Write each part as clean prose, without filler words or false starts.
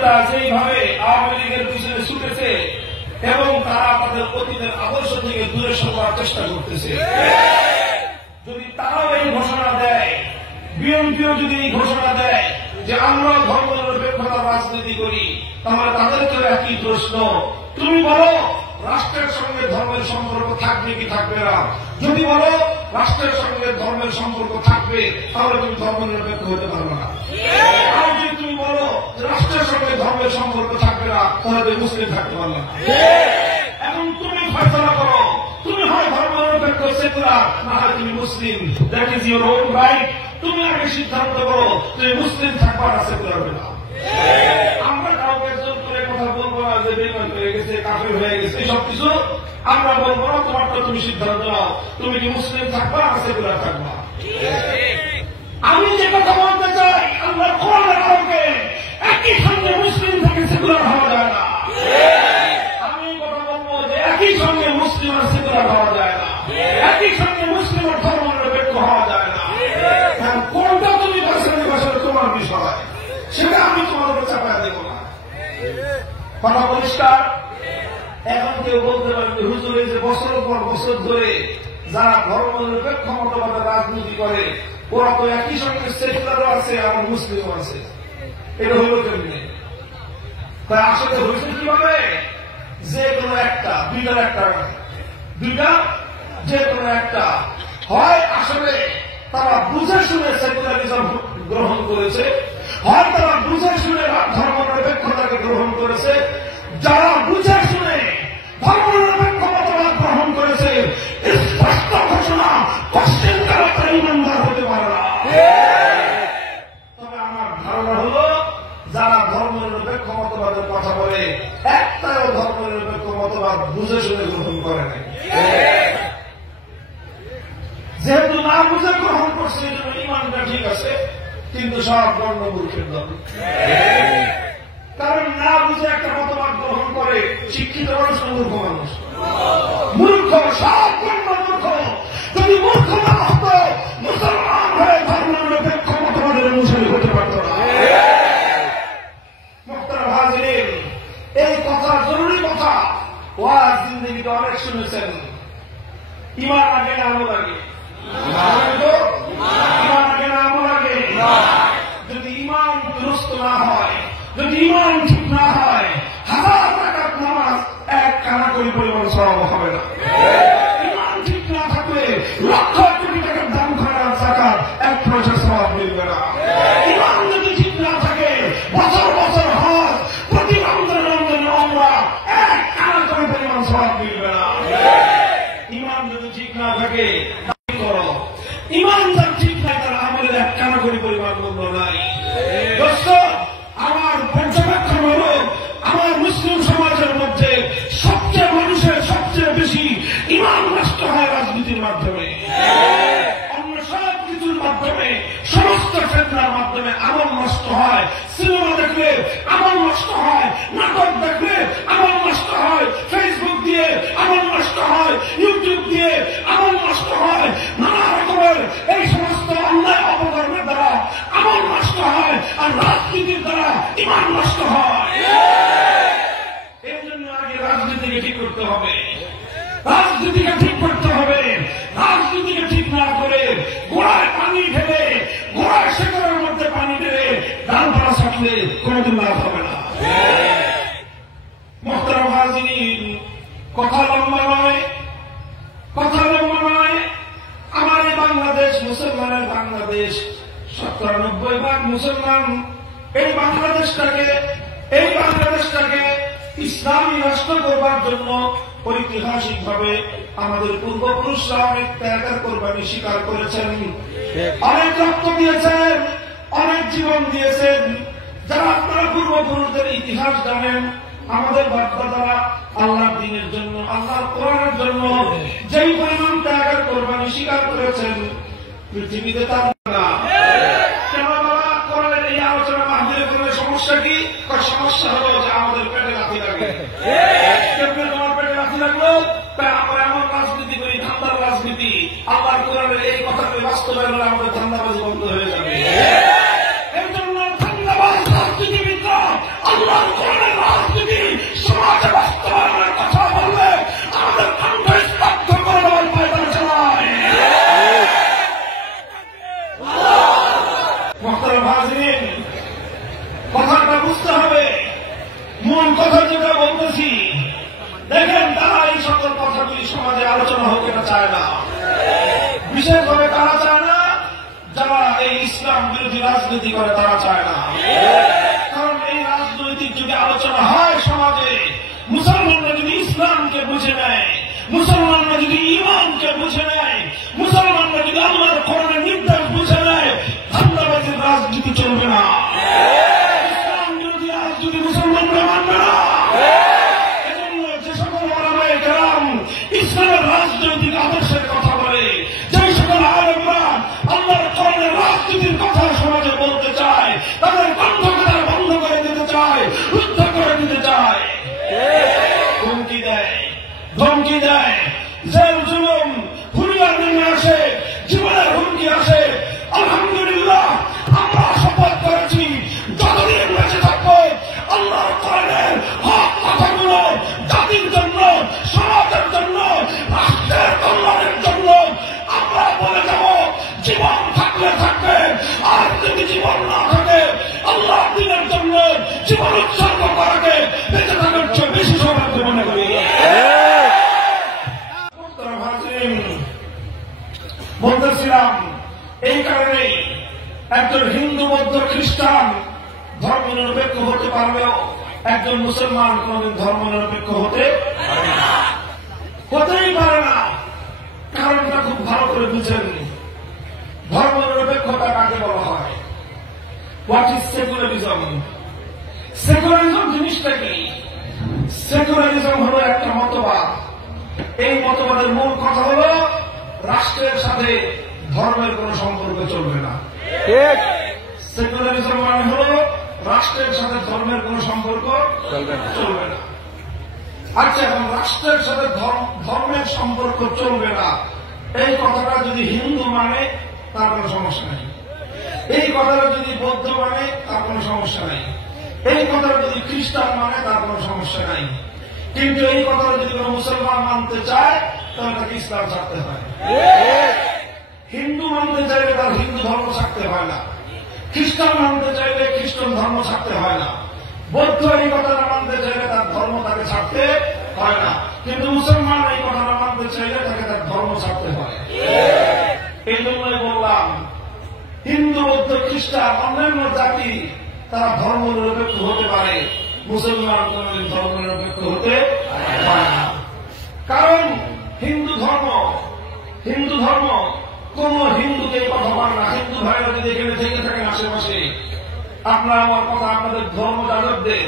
নেতা যেইভাবে আওয়ামী লীগের পিছনে ছুটেছে এবং তারা তাদের অতীতের আদর্শ থেকে দূরে সরার চেষ্টা করতেছে, যদি তারাও এই ঘোষণা দেয়, বিএনপিও যদি এই ঘোষণা দেয় যে আমরা ধর্মনিরপেক্ষতার রাজনীতি করি, তাহলে তাদেরকেও একই প্রশ্ন, তুমি বলো রাষ্ট্রের সঙ্গে ধর্মের সম্পর্ক থাকবে কি থাকবে না? যদি বলো রাষ্ট্রের সঙ্গে ধর্মের সম্পর্ক থাকবে, তাহলে তুমি ধর্মনিরপেক্ষ হতে পারবে না। আর যদি তুমি বলো রাষ্ট্রের সঙ্গে ধর্মের সম্পর্ক থাকবে না, তাহলে তুমি মুসলিম থাকতে পারবে না। এখন তুমি ফয়সালা করো, তুমি হয় ধর্মনিরপেক্ষ সেকুলার, না হয় তুমি Muslim. That is your own right. তুমি আগে সিদ্ধান্ত করো তুমি মুসলিম থাকবা না সেকুলার হবে না। আমরা কাউকে জোর করে কথা বলবো না যে বেঈমান হয়ে গেছে, কাফির হয়ে গেছে, সব কিছু আমরা বলবো না। তোমারটা তুমি সিদ্ধান্ত নাও, তুমি কি মুসলিম থাকবা না সেকুলার থাকবা। আমি যে কথা বলতে চাই, আল্লাহ কোরআনের আলোকে একই সঙ্গে মুসলিম থেকে সেকুলার হওয়া যায় না। আমি কথা বলবো যে একই সঙ্গে মুসলিম আর সেকুলার হওয়া যায় না, একই সঙ্গে মুসলিম আর ধর্মনিরপেক্ষ হওয়া যায় না। কোনটা তুমি বাঁচাতে বাঁচাতে তোমার বিষয়, সেটা আমি তোমাদের চাপায় দেব না। কথা পরিষ্কার? এখন কেউ বলতে পারেন হুজুর এই যে বছরের পর বছর ধরে যারা ধর্মনিরপেক্ষ মতবাদের রাজনীতি করে, ওরা তো একই সঙ্গে সেকুলারও আছে এবং মুসলিমও আছে, এটা হইল কেমনি? তাই আসলে হয়েছে কিভাবে? যে কোনো একটা, দুইটার একটা, দুইটা যে কোনো একটা হয় আসলে তারা বুঝে শুনে সেকুলারিজম গ্রহণ করেছে, হয় তারা বুঝে শুনে ধর্মনিরপেক্ষতাকে গ্রহণ করেছে। যারা বুঝে শুনে ধর্মনিরপেক্ষ মতবাদ গ্রহণ করেছে, স্পষ্ট ঘোষণা পশ্চিম কালে তারা ইমানদার হতে পারে না। তবে আমার ধারণা হল যারা ধর্মনিরপেক্ষ মতবাদের কথা বলে, একটাও ধর্মনিরপেক্ষ মতবাদ বুঝে শুনে গ্রহণ করে নাই। যেহেতু না বুঝে গ্রহণ করছে, এই জন্য ইমানটা ঠিক আছে, কিন্তু সব গণ্য মূর্খের দল। কারণ না বুঝে একটা মতবাদ গ্রহণ করে শিক্ষিত মানুষ, মূর্খ মানুষ, মূর্খ, সব গণ্য মূর্খ। যদি মূর্খ না হতো, মুসলমান হয়ে ধর্মনিরপেক্ষ মতবাদের অনুসারী হতে পারত না। মুহতারাম হাজিরিন, এই কথা জরুরি কথা। ওয়াজ জিন্দেগিতে অনেক শুনেছেন, ইমান আগে না আমল আগে? ইমান আগে না আমল আগে? যদি ইমান দুরুস্ত না হয়, যদি ইমান ঠিক না হয়, 1000 টাকার নামাজ এক কানাকড়ি পরিমাণ সওয়াব হবে না। ইমান ঠিক না থাকলে লক্ষ কোটি টাকার দাম খাওয়ার যাকাত 1 পয়সা সওয়াব মিলবে না। ইমান যদি ঠিক না থাকে, বছর বছর হজ, প্রতি রমজানে উমরা এক কানাকড়ি পরিমাণ সওয়াব মিলবে না। ইমান যদি ঠিক না থাকে, ইমানদার ঠিক নাই, তার আমলের এক কানাকড়ি পরিমাণ মূল্য নাই। আমার পর্যবেক্ষণ হল, আমার মুসলিম সমাজের মধ্যে সবচেয়ে মানুষের সবচেয়ে বেশি ইমান নষ্ট হয় রাজনীতির মাধ্যমে, অন্য সব কিছুর মাধ্যমে, সমস্ত ফেতনার মাধ্যমে আমল নষ্ট হয়। সিনেমা দেখলে আমল নষ্ট হয়, নাটক দেখলে আমল নষ্ট হয়, ফেসবুক দিয়ে আমল নষ্ট হয়, ইউটিউব দিয়ে আমল নষ্ট হয়, নানা রকমের এই সমস্ত অন্যায় অপকর্মের দ্বারা আমল নষ্ট হয়, আর রাজনীতির দ্বারা ইমান নষ্ট হয়। এই জন্য আগে রাজনীতিকে ঠিক করতে হবে, রাজনীতিকে ঠিক করতে হবে। রাজনীতিকে ঠিক না করে গোড়ায় পানি ঢেলে, গোড়ায় শেকড়ের মধ্যে পানি ঢেলে ডালপালা ছাড়লে কোনদিন লাভ হবে না। মুহতারাম হাজিরিন, কথা লম্বা নয়, কথা লম্বা নয়। আমার এই বাংলাদেশ মুসলমানের বাংলাদেশ, 97% মুসলমান। এই বাংলাদেশটাকে ইসলামী রাষ্ট্র করবার জন্য ঐতিহাসিকভাবে আমাদের পূর্বপুরুষরা অনেক ত্যাগ আর কোরবানি স্বীকার করেছেন, অনেক রক্ত দিয়েছেন, অনেক জীবন দিয়েছেন। যারা আপনারা পূর্বপুরুষদের ইতিহাস জানেন, আমাদের বাপদাদারা আল্লাহর দ্বীনের জন্য, আল্লাহর কোরআনের জন্য যেই পরিমাণ ত্যাগ আর কোরবানি স্বীকার করেছেন, পৃথিবীতে তার না। কেন বাবা কোরআনের এই আলোচনা মাহফিলে কোনো সমস্যা কি? সমস্যা হলো যে আমাদের পেটে লাথি লাগে। তোমার পেটে লাথি লাগলো, তাই আমরা এমন রাজনীতি করি, ধান্দার রাজনীতি। আল্লাহর কোরআনের এই কথাকে বাস্তবায়ন হলে আমাদের ধান্দাবাজি বন্ধ হয়ে যাবে। এই জন্য ধান্দাবাজ রাজনীতিবিদরা আল্লাহ বলতেছি, দেখেন তারা এই সকল কথাগুলি সমাজে আলোচনা হোক এটা চায় না। বিশেষভাবে তারা চায় না যারা এই ইসলাম বিরোধী রাজনীতি করে, তারা চায় না। কারণ এই রাজনৈতিক যদি আলোচনা হয় সমাজে, মুসলমানরা যদি ইসলামকে বুঝে নেয়, মুসলমানরা যদি ইমানকে বুঝে নেয়, মুসলমানরা যদি আল্লাহর কোরআনের নির্দেশ বুঝে নেয়, ধান্দাবাজির রাজনীতি চলবে না, ইসলাম বিরোধী রাজনীতি মুসলমানরা মানবে না। এজন্য যে সকল ওলামায়ে কেরাম ইসলামের রাজনৈতিক আদর্শের কথা বলে, যে সকল আলেমরা আল্লাহর কোরআনের রাজনীতির কথা সমাজে বলতে চায়, তাদের কণ্ঠকে তারা বন্ধ করে দিতে চায়, রুদ্ধ করে দিতে চায়, হুমকি দেয়, ধমকি দেয়, জেল জুলুম হুলিয়ার নেমে আসে, জীবনের হুমকি আসে। আলহামদুলিল্লাহ আমরা শপথ করেছি যতদিন বেঁচে থাকবো আল্লাহর কোরআনের হক কথাগুলো জাতির জন্য, সমাজের জন্য, রাষ্ট্রের কল্যাণের জন্য আমরা বলে যাব। জীবন থাকলে থাকবে, আর যদি জীবন না থাকে আল্লাহ দিনের জন্য জীবন উৎসর্গ করাকে বেঁচে থাকার চেয়ে বেশি সৌভাগ্য মনে করি। বলতেছিলাম এই কারণেই একজন হিন্দু, বৌদ্ধ, খ্রিস্টান ধর্ম নিরপেক্ষ হতে পারলেও একজন মুসলমান কোনদিন ধর্ম নিরপেক্ষ হতেই পারে না। কারণটা খুব ভালো করে বুঝেন। ধর্ম নিরপেক্ষতা কাকে বলা হয়? What is secularism? সেকুলারিজম জিনিসটা কি? সেকুলারিজম হল একটা মতবাদ। এই মতবাদের মূল কথা হল রাষ্ট্রের সাথে ধর্মের কোন সম্পর্ক চলবে না। সেকুলারিজম মানে হল রাষ্ট্রের সাথে ধর্মের কোন সম্পর্ক চলবে না। আচ্ছা, এখন রাষ্ট্রের সাথে ধর্মের সম্পর্ক চলবে না, এই কথাটা যদি হিন্দু মানে তার কোন সমস্যা নেই, এই কথাটা যদি বৌদ্ধ মানে তার কোন সমস্যা নেই, এই কথাটা যদি খ্রিস্টান মানে তার কোন সমস্যা নাই। কিন্তু এই কথাটা যদি কোন মুসলমান মানতে চায় তাহলে তাকে ইসলাম ছাড়তে হয়। হিন্দু মানতে চাইলে তার হিন্দু ধর্ম ছাড়তে হয় না, খ্রিস্টান মানতে চাইলে খ্রিস্টান ধর্ম ছাড়তে হয় না, বৌদ্ধ এই কথাটা মানতে চাইলে তার ধর্ম তাকে ছাড়তে হয় না, কিন্তু মুসলমান এই কথাটা মানতে চাইলে তাকে তার ধর্ম ছাড়তে হয়। এই জন্যই বললাম হিন্দু, বৌদ্ধ, খ্রিস্টান অন্যান্য জাতি তারা ধর্ম নিরপেক্ষ হতে পারে, মুসলমান কোনদিন ধর্ম নিরপেক্ষ হতে পারে না। কারণ হিন্দু ধর্ম কোন হিন্দুকে এই কথা মানে না। হিন্দু ভাইরা যদি এখানে থেকে থাকেন আশেপাশে, আপনারা আমার কথা আপনাদের ধর্ম যাজকদের,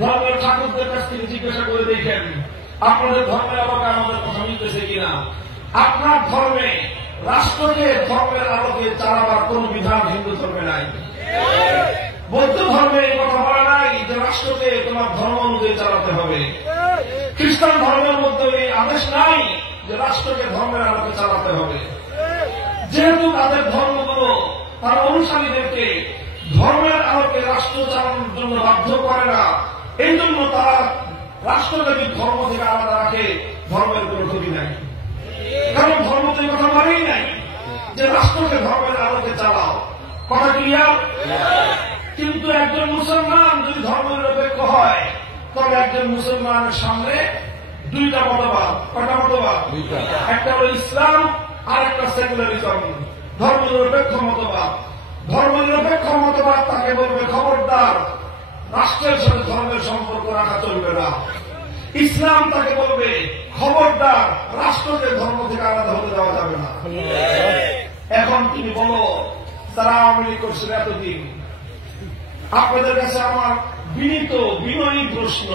ধর্মের ঠাকুরদের কাছ থেকে জিজ্ঞাসা করে দেখেন আপনাদের ধর্মের আলোকে আমাদের কথা মিলতেছে কিনা। আপনার ধর্মে রাষ্ট্রকে ধর্মের আলোকে চালাবার কোন বিধান হিন্দু ধর্মে নাই। বৌদ্ধ ধর্মে এই কথা বলা নাই যে রাষ্ট্রকে তোমার ধর্ম অনুযায়ী চালাতে হবে। খ্রিস্টান ধর্মের মধ্যে এই আদেশ নাই যে রাষ্ট্রকে ধর্মের আলোকে চালাতে হবে। যেহেতু তাদের ধর্মগুলো তার অনুসারীদেরকে ধর্মের আলোকে রাষ্ট্র চালানোর জন্য বাধ্য করে না, এই জন্য তারা রাষ্ট্র যদি ধর্ম থেকে আলাদা রাখে ধর্মের কোন ক্ষতি নাই। কারণ ধর্ম তো এই কথা বলেই নাই যে রাষ্ট্রকে ধর্মের আলোকে চালাও। কথা ক্লিয়ার? কিন্তু একজন মুসলমান যদি ধর্ম নিরপেক্ষ হয় তবে একজন মুসলমানের সামনে দুইটা মতবাদ। কয়টা মতবাদ? একটা হল ইসলাম আর একটা সেকুলারিজম, ধর্ম নিরপেক্ষ মতবাদ। ধর্ম নিরপেক্ষ মতবাদ তাকে বলবে খবরদার রাষ্ট্রের সাথে ধর্মের সম্পর্ক রাখা চলবে না। ইসলাম তাকে বলবে খবরদার রাষ্ট্রকে ধর্ম থেকে আলাদা হতে দেওয়া যাবে না। এখন তুমি বলো তারা আওয়ামী লীগ করছিল এতদিন, আপনাদের কাছে আমার বিনয়ী প্রশ্ন,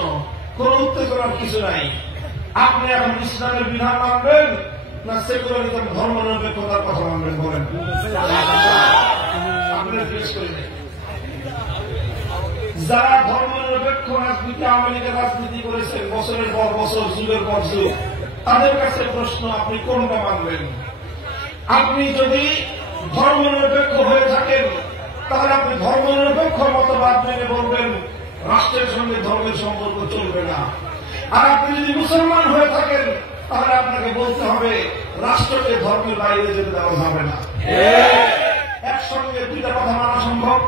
কোন উত্তর করার কিছু নাই। আপনি এখন ইসলামের বিধান মানবেন না সেকুলারিজম ধর্ম নিরপেক্ষতার কথা মানবেন? বলেন। আপনাদের জিজ্ঞেস করি নাই যারা ধর্ম নিরপেক্ষ রাজনীতি, আওয়ামী লীগের রাজনীতি করেছেন বছরের পর বছর, যুগের পর যুগ, তাদের কাছে প্রশ্ন আপনি কোনটা মানবেন? আপনি যদি ধর্ম নিরপেক্ষ হয়ে থাকেন তাহলে আপনি ধর্ম নিরপেক্ষ মতবাদ মেনে বলবেন রাষ্ট্রের সঙ্গে ধর্মের সম্পর্ক চলবে না। আর আপনি যদি মুসলমান হয়ে থাকেন তাহলে আপনাকে বলতে হবে রাষ্ট্রকে ধর্মের বাইরে যেতে দেওয়া যাবে না। একসঙ্গে দুইটা কথা মানা সম্ভব?